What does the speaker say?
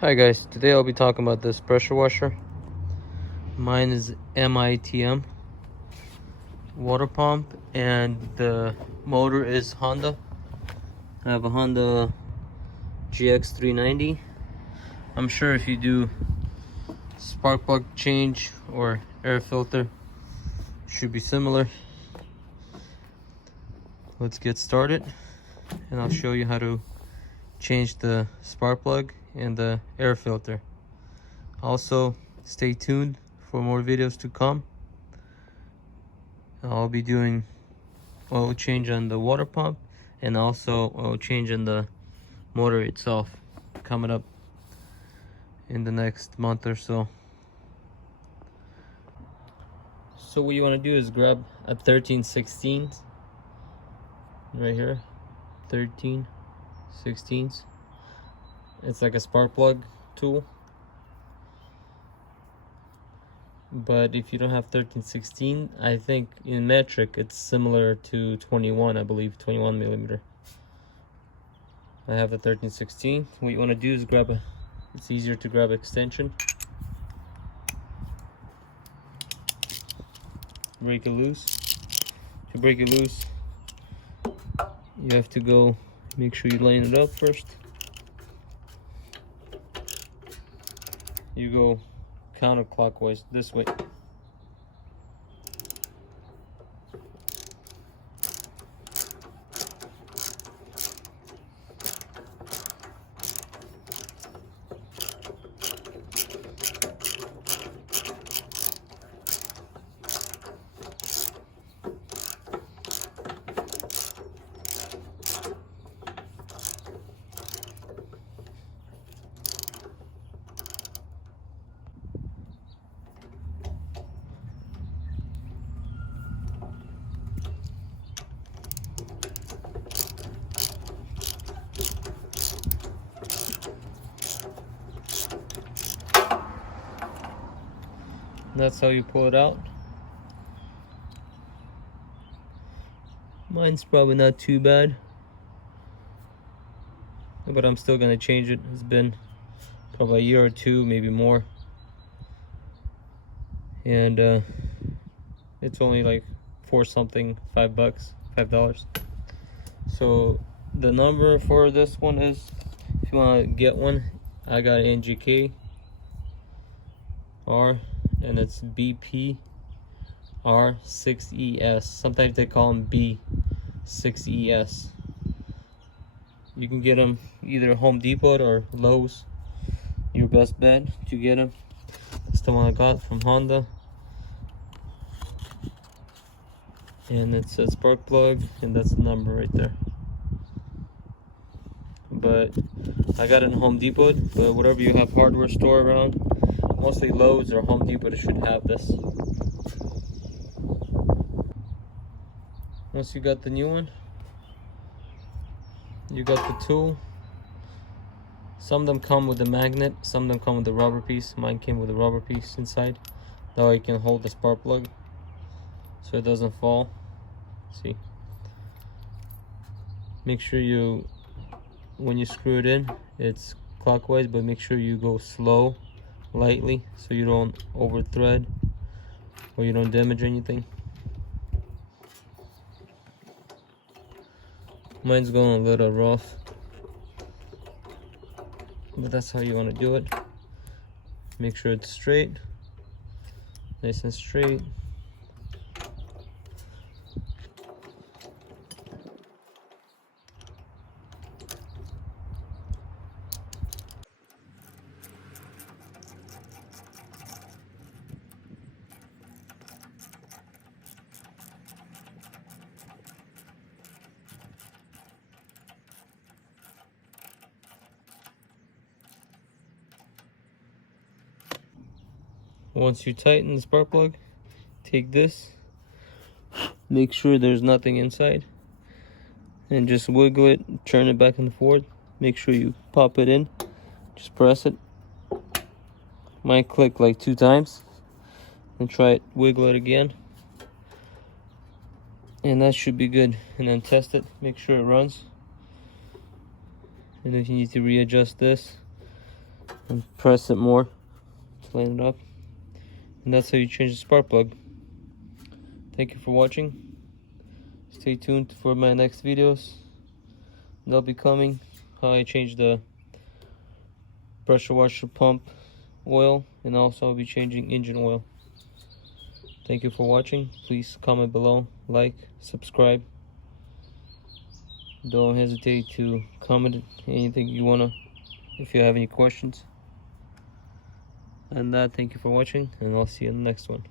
Hi guys, today I'll be talking about this pressure washer. Mine is MITM water pump and the motor is Honda. I have a Honda GX390. I'm sure if you do spark plug change or air filter, it should be similar. Let's get started and I'll show you how to change the spark plug and the air filter. Also, stay tuned for more videos to come. I'll be doing oil change on the water pump and also oil change on the motor itself coming up in the next month or so. So what you want to do is grab a 13/16 right here, 13/16. It's like a spark plug tool, but if you don't have 13/16, I think in metric it's similar to 21, I believe 21 millimeter. I have the 13/16. What you want to do is it's easier to grab extension, break it loose. To break it loose, you have to go make sure you line it up first. You go counterclockwise this way. That's how you pull it out. Mine's probably not too bad, but I'm still gonna change it. It's been probably a year or two, maybe more, and it's only like $5. So the number for this one is, if you want to get one, I got NGK R and it's BPR6ES. Sometimes they call them B6ES. You can get them either Home Depot or Lowe's. Your best bet to get them. That's the one I got from Honda. And it's a spark plug, and that's the number right there. But I got it in Home Depot, but whatever you have hardware store around, mostly Lowe's or Home Depot, should have this. Once you got the new one, you got the tool. Some of them come with a magnet, some of them come with a rubber piece. Mine came with a rubber piece inside. That way you can hold the spark plug so it doesn't fall. See, make sure when you screw it in, it's clockwise, but make sure you go slow, lightly, so you don't over thread or you don't damage anything. Mine's going a little rough, but that's how you want to do it. Make sure it's straight, nice and straight. Once you tighten the spark plug, take this, make sure there's nothing inside, and just wiggle it, turn it back and forth. Make sure you pop it in, just press it. Might click like 2 times, and try it, wiggle it again, and that should be good. And then test it, make sure it runs. And if you need to readjust this, and press it more to line it up. And that's how you change the spark plug. Thank you for watching. Stay tuned for my next videos. They'll be coming. How I change the pressure washer pump oil, and also I'll be changing engine oil. Thank you for watching. Please comment below, like, subscribe. Don't hesitate to comment anything you wanna if you have any questions. And thank you for watching, and I'll see you in the next one.